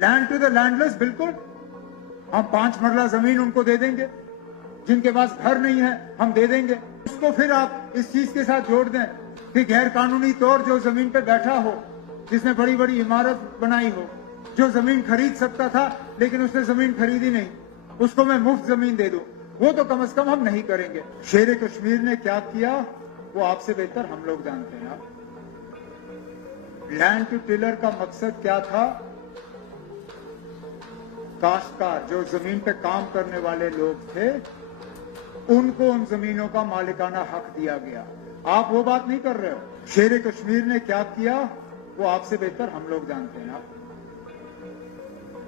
Land to the landless, बिल्कुल हम 5 मरला जमीन उनको दे देंगे। जिनके पास घर नहीं है हम दे देंगे। उसको फिर आप इस चीज के साथ जोड़ दें कि गैर कानूनी तौर जो जमीन पे बैठा हो, जिसने बड़ी बड़ी इमारत बनाई हो, जो जमीन खरीद सकता था लेकिन उसने जमीन खरीदी नहीं, उसको मैं मुफ्त जमीन दे दूं, वो तो कम से कम हम नहीं करेंगे। शेर कश्मीर ने क्या किया वो आपसे बेहतर हम लोग जानते हैं। लैंड टू टिलर का मकसद क्या था? काश्तकार जो जमीन पे काम करने वाले लोग थे उनको उन जमीनों का मालिकाना हक दिया गया। आप वो बात नहीं कर रहे हो। शेर कश्मीर ने क्या किया वो आपसे बेहतर हम लोग जानते हैं।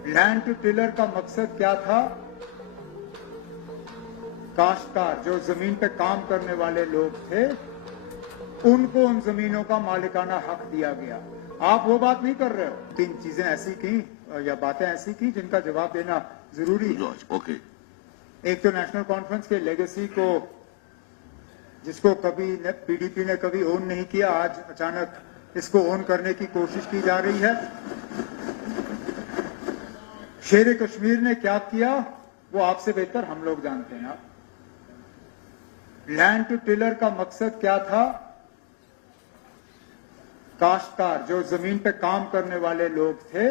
लैंड टू टिलर का मकसद क्या था? काश्तकार जो जमीन पे काम करने वाले लोग थे उनको उन जमीनों का मालिकाना हक दिया गया। आप वो बात नहीं कर रहे हो। 3 चीजें ऐसी की या बातें ऐसी की जिनका जवाब देना जरूरी है। ओके। एक तो नेशनल कॉन्फ्रेंस के लेगेसी को, जिसको कभी पीडीपी ने कभी ओन नहीं किया, आज अचानक इसको ओन करने की कोशिश की जा रही है। शेर कश्मीर ने क्या किया वो आपसे बेहतर हम लोग जानते हैं। लैंड टू टिलर का मकसद क्या था? काश्तकार जो जमीन पे काम करने वाले लोग थे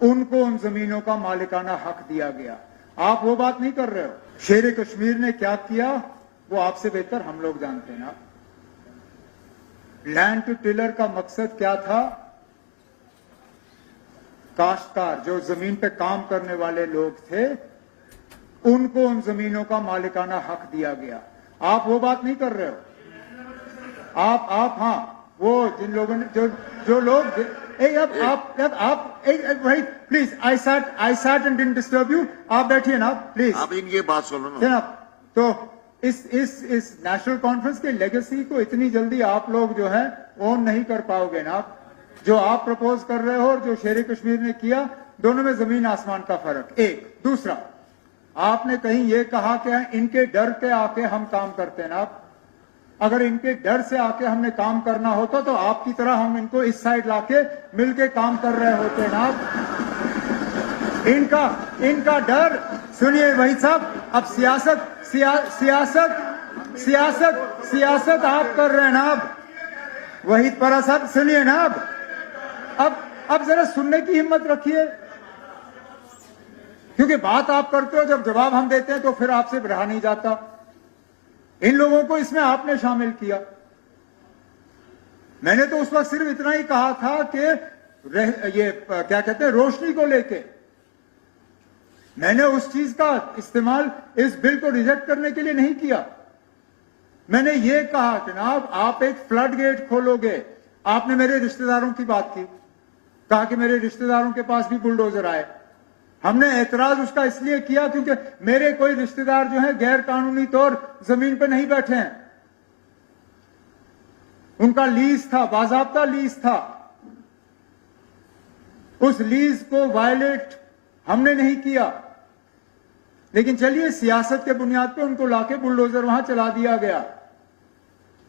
उनको उन जमीनों का मालिकाना हक दिया गया। आप वो बात नहीं कर रहे हो। शेर कश्मीर ने क्या किया वो आपसे बेहतर हम लोग जानते हैं। लैंड टू टिलर का मकसद क्या था? काश्तकार जो जमीन पे काम करने वाले लोग थे उनको उन जमीनों का मालिकाना हक दिया गया। आप वो बात नहीं कर रहे हो। आप हाँ, वो जिन लोगों ने जो लोग भाई please, I sat and didn't disturb you. आप बैठिए ना प्लीज। आप इनकी बात सुनो ना। तो इस नेशनल कॉन्फ्रेंस के लेगेसी को इतनी जल्दी आप लोग जो है ओन नहीं कर पाओगे ना। जो आप प्रपोज कर रहे हो और जो शेर कश्मीर ने किया, दोनों में जमीन आसमान का फर्क। एक दूसरा, आपने कहीं ये कहा कि इनके डर के आके हम काम करते हैं ना। अगर इनके डर से आके हमने काम करना होता तो आपकी तरह हम इनको इस साइड लाके मिलके काम कर रहे होते ना। इनका डर सुनिए भाई साहब। अब सियासत आप कर रहे हैं ना। अब वहीद परा साहब सुनिए ना। अब जरा सुनने की हिम्मत रखिए, क्योंकि बात आप करते हो, जब जवाब हम देते हैं तो फिर आपसे रहा नहीं जाता। इन लोगों को इसमें आपने शामिल किया। मैंने तो उस वक्त सिर्फ इतना ही कहा था कि ये क्या कहते हैं, रोशनी को लेके मैंने उस चीज का इस्तेमाल इस बिल को रिजेक्ट करने के लिए नहीं किया। मैंने ये कहा जनाब आप एक फ्लड गेट खोलोगे। आपने मेरे रिश्तेदारों की बात की, कहा कि मेरे रिश्तेदारों के पास भी बुलडोजर आए। हमने ऐतराज उसका इसलिए किया क्योंकि मेरे कोई रिश्तेदार जो है गैर कानूनी तौर जमीन पे नहीं बैठे हैं। उनका लीज था, बाजाब्ता लीज था। उस लीज को वायलेट हमने नहीं किया, लेकिन चलिए सियासत के बुनियाद पे उनको लाके बुलडोजर वहां चला दिया गया।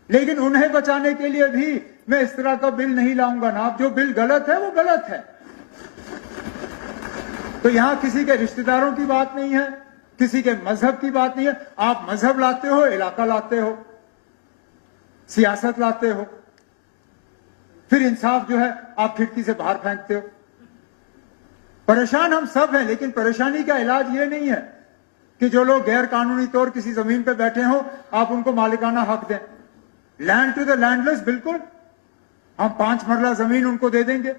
लेकिन उन्हें बचाने के लिए भी मैं इस तरह का बिल नहीं लाऊंगा ना। जो बिल गलत है वो गलत है। तो यहां किसी के रिश्तेदारों की बात नहीं है, किसी के मजहब की बात नहीं है। आप मजहब लाते हो, इलाका लाते हो, सियासत लाते हो, फिर इंसाफ जो है आप खिड़की से बाहर फेंकते हो। परेशान हम सब हैं, लेकिन परेशानी का इलाज ये नहीं है कि जो लोग गैर कानूनी तौर किसी जमीन पर बैठे हो आप उनको मालिकाना हक दें। लैंड टू द लैंडलेस, बिल्कुल हम 5 मरला जमीन उनको दे देंगे।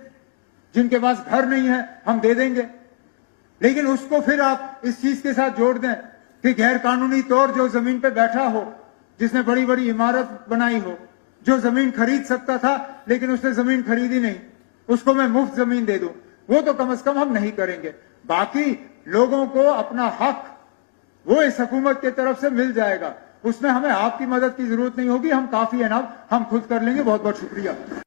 जिनके पास घर नहीं है हम दे देंगे। लेकिन उसको फिर आप इस चीज के साथ जोड़ दें कि गैर कानूनी तौर जो जमीन पे बैठा हो, जिसने बड़ी बड़ी इमारत बनाई हो, जो जमीन खरीद सकता था लेकिन उसने जमीन खरीदी नहीं, उसको मैं मुफ्त जमीन दे दूं, वो तो कम से कम हम नहीं करेंगे। बाकी लोगों को अपना हक वो इस हुकूमत की तरफ से मिल जाएगा। उसमें हमें आपकी मदद की जरूरत नहीं होगी। हम काफी है ना, हम खुद कर लेंगे। बहुत बहुत शुक्रिया।